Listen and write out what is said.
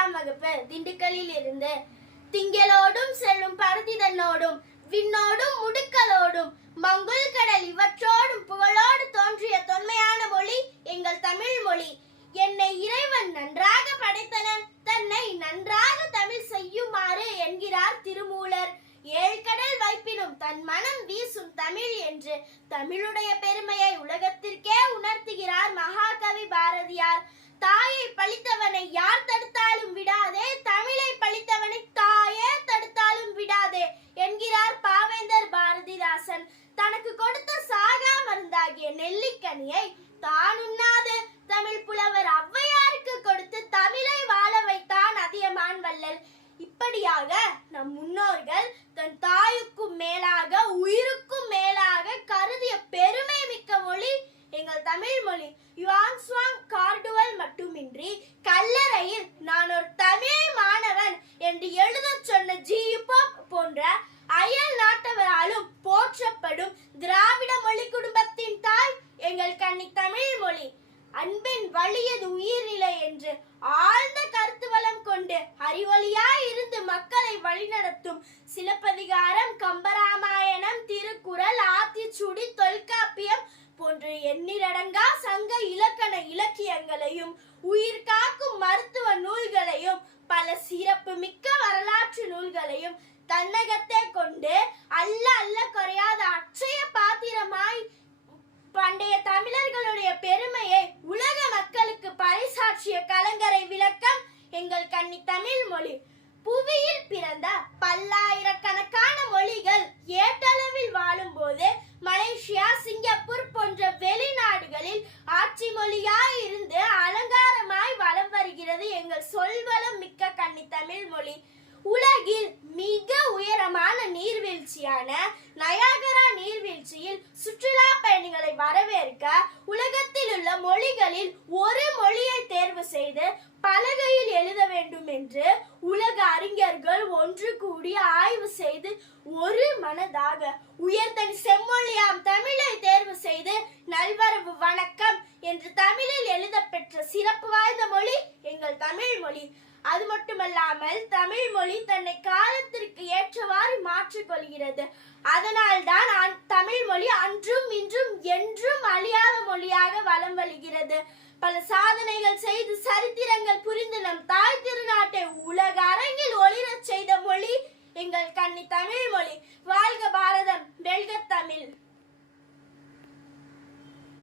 ஐந்தாம் வகுப்பு திண்டுக்கல்லில் இருந்து திங்களோடும் செல்லும் பருத்திதனோடும் விண்ணோடும் முடுக்கலோடும் மங்குல் கடல் இவற்றோடும் புகழோடு தோன்றிய தொன்மையான மொழி எங்கள் தமிழ் மொழி. என்னை இறைவன் நன்றாக படைத்தனன் தன்னை நன்றாக தமிழ் செய்யுமாறு என்கிறார் திருமூலர். ஏழ்கடல் வைப்பினும் தன் மனம் வீசும் தமிழ் என்று தமிழுடைய பெருமையை உலகத்திற்கே உணர்த்துகிறார் மகாகவி பாரதியார். தாய் நெல்லிக்கனியை தான் உண்ணாது. தமிழ் புலவர் ஔவையாருக்கு கொடுத்து தமிழை வாழ வைத்தான் அதியமான் வள்ளல். இப்படியாக நம் முன்னோர்கள் தன் தாயுக்கும் மேலாக உயிருக்கும் மேலாக கருதிய பெருமை மிக்க மொழி எங்கள் தமிழ் மொழி. யுவாங் ஸ்வாங் கார்டுவல் மட்டுமின்றி கல்லறையில் நான் ஒரு தமிழ் மாணவன் என்று எழுதச் சொன்ன ஜி போன்ற அயல் நாட்டவராலும் போற்றப்படும் திராவிட மொழி குடும்பத்தின் தாய் எங்கள் கன்னி தமிழ் மொழி அன்பின் வழியது உயிர்நிலை என்று ஆழ்ந்த கருத்து வளம் கொண்டு அறிவொலியாய் இருந்து மக்களை வழிநடத்தும் சிலப்பதிகாரம் கம்பராமாயணம் திருக்குறள் ஆத்திச்சுடி தொல்காப்பியம் போன்ற எண்ணிரடங்கா சங்க இலக்கண இலக்கியங்களையும் உயிர் காக்கும் மருத்துவ நூல்களையும் பல சிறப்பு மிக்க வரலாற்று நூல்களையும் தன்னகத்தை கொண்டு அல்ல அல்ல சிங்கப்பூர் போன்ற வெளிநாடுகளில் ஆட்சி மொழியாய் இருந்து அலங்காரமாய் வலம் வருகிறது. எங்கள் சொல்வளம் மிக்க கன்னி தமிழ் மொழி. உலகில் மிக உயரமான நீர்வீழ்ச்சியான நயாகரா நீர்வீழ்ச்சியில் சுற்றுலா பயணிகளை வரவேற்க உலகத்தில் உள்ள மொழிகளில் ஒரு மொழியை தேர்வு செய்து பலகையில் எழுத வேண்டும் என்று உலக அறிஞர்கள் ஒன்று கூடி ஆய்வு செய்து ஒரு மனதாக உயர்தன் செம்மொழியாம் செய்து நல்வரவு வணக்கம் என்று தமிழில் எழுதப்பெற்ற சிறப்பு வாய்ந்த மொழி எங்கள் தமிழ் மொழி. அது மட்டுமல்லாமல் தமிழ் மொழி தன்னை காலத்திற்கு ஏற்றவாறு மாற்றிக் கொள்கிறது. அதனால்தான் அந்- தமிழ் மொழி அன்றும் இன்றும் என்றும் அழியாத மொழியாக வலம் வருகிறது பல சாதனைகள் செய்து சரித்திரங்கள் புரிந்து நம் தாய் திருநாட்டை உலக அரங்கில் ஒளிரச் செய்த மொழி எங்கள் கண்ணி தமிழ் மொழி. வாழ்க பாரதம் வெல்க தமிழ்.